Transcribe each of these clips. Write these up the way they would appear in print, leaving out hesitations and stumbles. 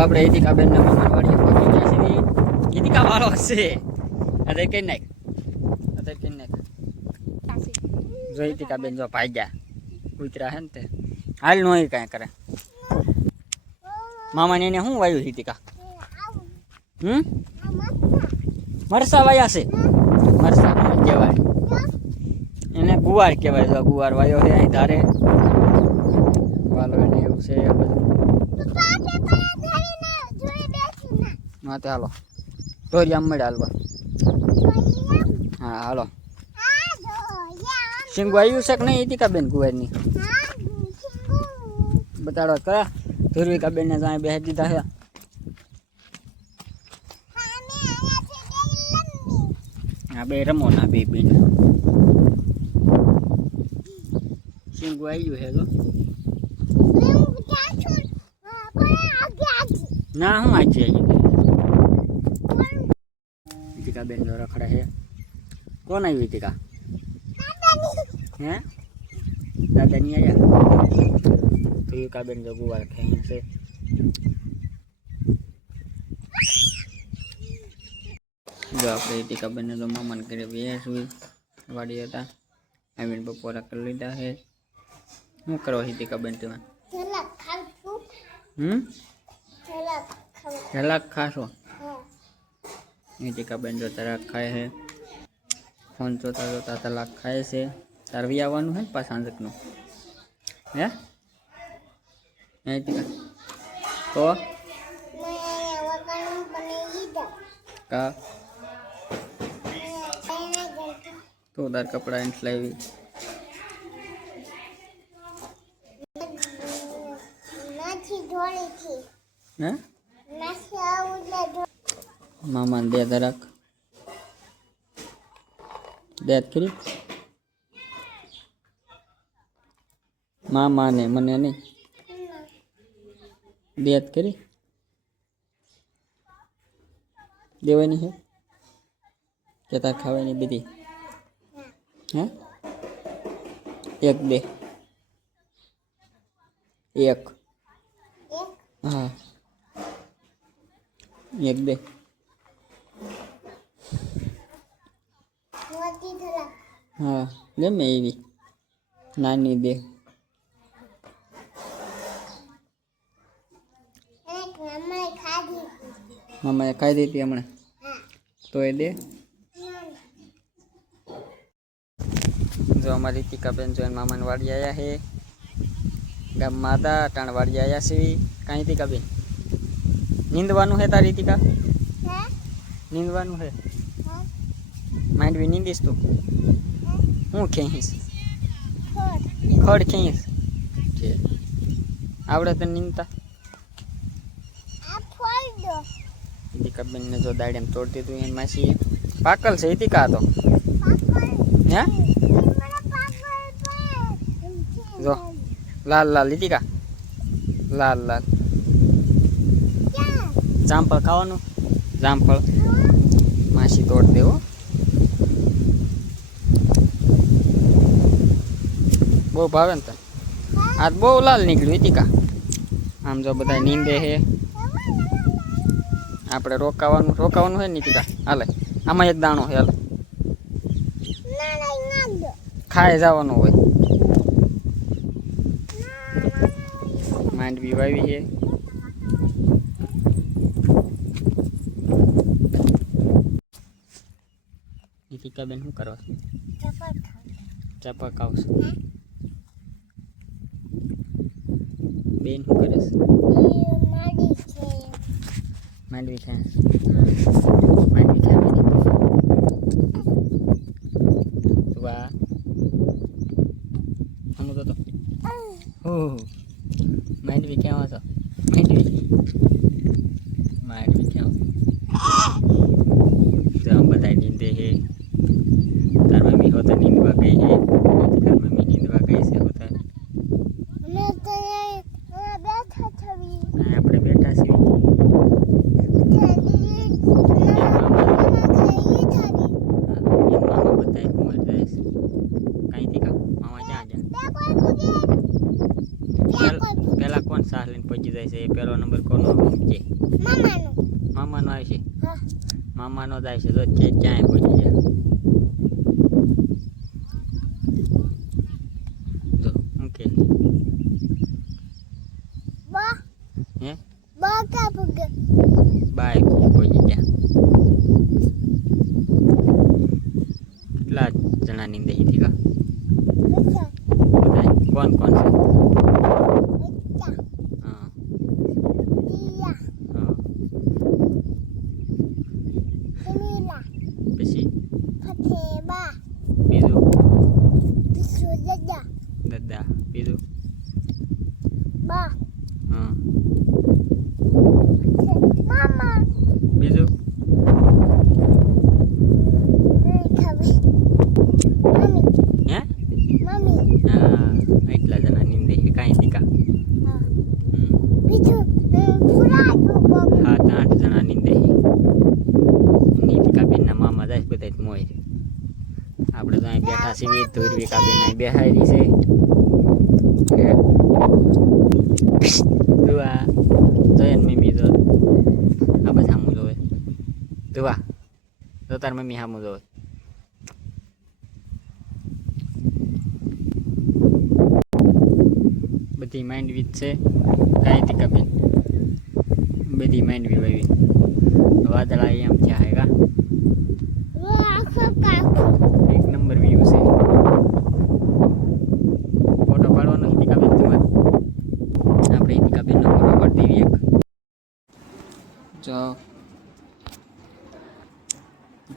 આપણે ઈતિકાબેન ને મામા વાડીએ પહોંચી ગયા છીએ. ઈતિકા વાળો હશે અત્યારે કઈ નાખ જો ઈતિકાબેન જો ભાગ્યા કૂતરા હે ને તે હાલ નો કાંઈ કરે. મામાને એને શું વાયું ઈતિકા? મરસા વાયા છે. મરસા કહેવાય એને ગુવાર કહેવાય. જો ગુવાર વાયો છે અહીં ધારે વાલો એને એવું છે બધું. હા તે હાલો તોરિયામ મળે હાલવા. હા હાલો. શીંગું આવ્યું છે કે નહીં ઈતિકાબેન ગુવારની? બતાડો કયા ધ્રુવિકાબેન ને ત્યાં બેસી દીધા છે. હા બે રમો ના બે બેન. શીંગું આવ્યું છે જો. ના હું આજે ઈતિકાબેન જો રખડે છે. કોણ આવ્યું ઈતિકા? હે દાદાની આવ્યા. ધ્રુવિકાબેન જો ગુવાર ખાઈ છે. જો આપણે ઈતિકાબેન તો મામાને ઘરે બેસવી વાડી હતા આવીને બપોરા કરી લીધા છે. શું કરો ઈતિકાબેન તમે? ઝલક ખાશો? ઈતિકાબેન જો તરાક ખાય છે. ફોન જોતા જોતા તલાક ખાય છે. તારવી આવવાનું છે ને પાછા સાંજકનું હે ઈતિકા? તો કા તો તાર કપડા એને લાવી હે મામાને દે જરાક દે કરી મામાને મને નહીં દે કરી દેવાની છે કે તાર ખાવાની બધી હે? એક દે એક. હા એક દે. હા ગમે એવી નાની દે. મામાએ ખાઈ દીધી હમણાં તો એ દે. જો અમારી ઈતિકાબેન જોઈને મામાને વાડી આવ્યા છે. ગામમાં હતા ટાણ વાડી આવ્યા છે. કાંઈ ઈતિકાબેન નીંદવાનું છે તારી ઈતિકા? નીંદવાનું છે? માંડવી નીંદીશ તું? હું ખેંચીશ? ખડ ખેંચીશ છે. આવડે તને નીંદતા? ઈતિકાબેન ને જો દાડેમ તોડતી તું એને માસીએ. પાકલ છે ઈતિકા તો હે? જો લાલ લાલ ઈતિકા લાલ લાલ. જામફળ ખાવાનું? જામફળ માસી તોડ દેવો. બહુ ભાવે ને તને? આ બહુ લાલ નીકળ્યું ઈતિકા. આમ જો બધા નીંદે છે. આપણે રોકાવાનું છે ને ઈતિકા? હાલે આમાં એક દાણો છે હાલે ખાઈ જવાનું હોય. માંડવી વાવી છે. ઈતિકાબેન શું કરવા? ચપક આવશે. બેન શું કરે છે? માંડવી છે. માંડવી છે વાહ આમ તો હો માંડવી ક્યાં છો? માંડવી ક્યાં? જો બધા નીંદે છે. તાર મમ્મી હોતા નીંદવા ગઈ છે. તાર મમ્મી નીંદવા ગઈ છે હોતા. આપણે બેઠા છીએ. પેલા કોણ સાહ લઈને પહોંચી જાય છે. એ પહેલો નંબર કોનો છે? મામાનો આવે છે. મામાનો જાય છે. તો ક્યાંય પહોંચી જાય. જો શું કે હે બાય પહોંચી ગયા. કેટલા જણાની દઈ હતી? કોણ કોણ છે? હા પછી બીજું દાદા બીજું હા બીજું હે હા એટલા જણા નીંદે છે. કાંઈ ટીકા 7-8 જણા નીંદે છે. નીતિકાબેનના મામા જાય બધા જ મોય. આપણે તો અહીં બેઠા છીએ. ધુરવિકાબેન અહીં બેહારી છે. દુઆ જોઈએ મમ્મી જો આ બધા સામું જોવે. દુઆ જો તાર મમ્મી સામું જોવે. બધી માંડવી જ છે. કાંઈ ટીકાબેન બધી માંડવી વાવી. વાદળા એમ થયા હે કા એક નંબર વ્યૂ છે. ફોટો પાડવાનો ટીકાબેન તમારે? આપણે ટીકાબેનનો ફોટો પાડી દઈએ એક.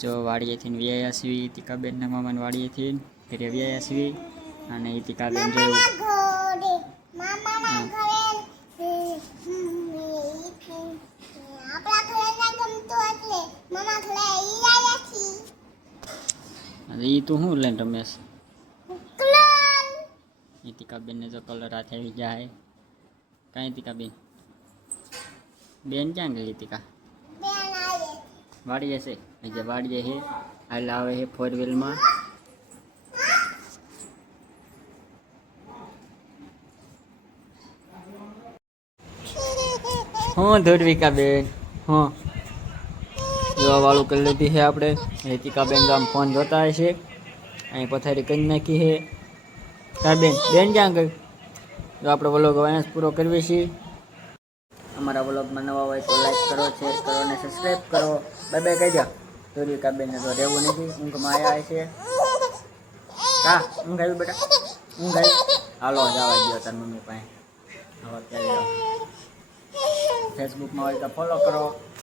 જો વાડીએથી વ્યાયા સીવી ટીકાબેનના મામાને વાડીએથી ઘરે વ્યાયા સીવી અને ટીકાબેન જોયું એ તું શું લઈને રમેશ? ટીકાબેનને જો કલર હાથે આવી જાય. કાંઈ ટીકાબેન બેન ક્યાં ગઈ? ટીકા વાડીએ છે. જે વાડીએ છે હાલ આવે છે 4 વ્હીલમાં. હું ધુરવિકાબેન હા જોવા વાળું કરી લીધી છે આપણે. ટીકાબેન તો આમ ફોન જોતા હશે. અહીં પથારી કરી નાખી છે. તાર બેન ક્યાં ગઈ? જો આપણે વ્લોગ અહીંયા જ પૂરો કરવી છીએ. અમારા વ્લોગમાં નવા હોય તો લાઈક કરો, શેર કરો અને સબસ્ક્રાઈબ કરો. બાય બાય કહી દો. ધુરવિકાબેનને તો રહેવું નથી. ઊંઘમાં આવ્યા છે. કા ઊંઘ આવી બેટા? ઊંઘ આવી? હાલો જવા દો તાર મમ્મી પાસે. હવે અત્યારે ફેસબુકમાં હોય તો ફોલો કરો.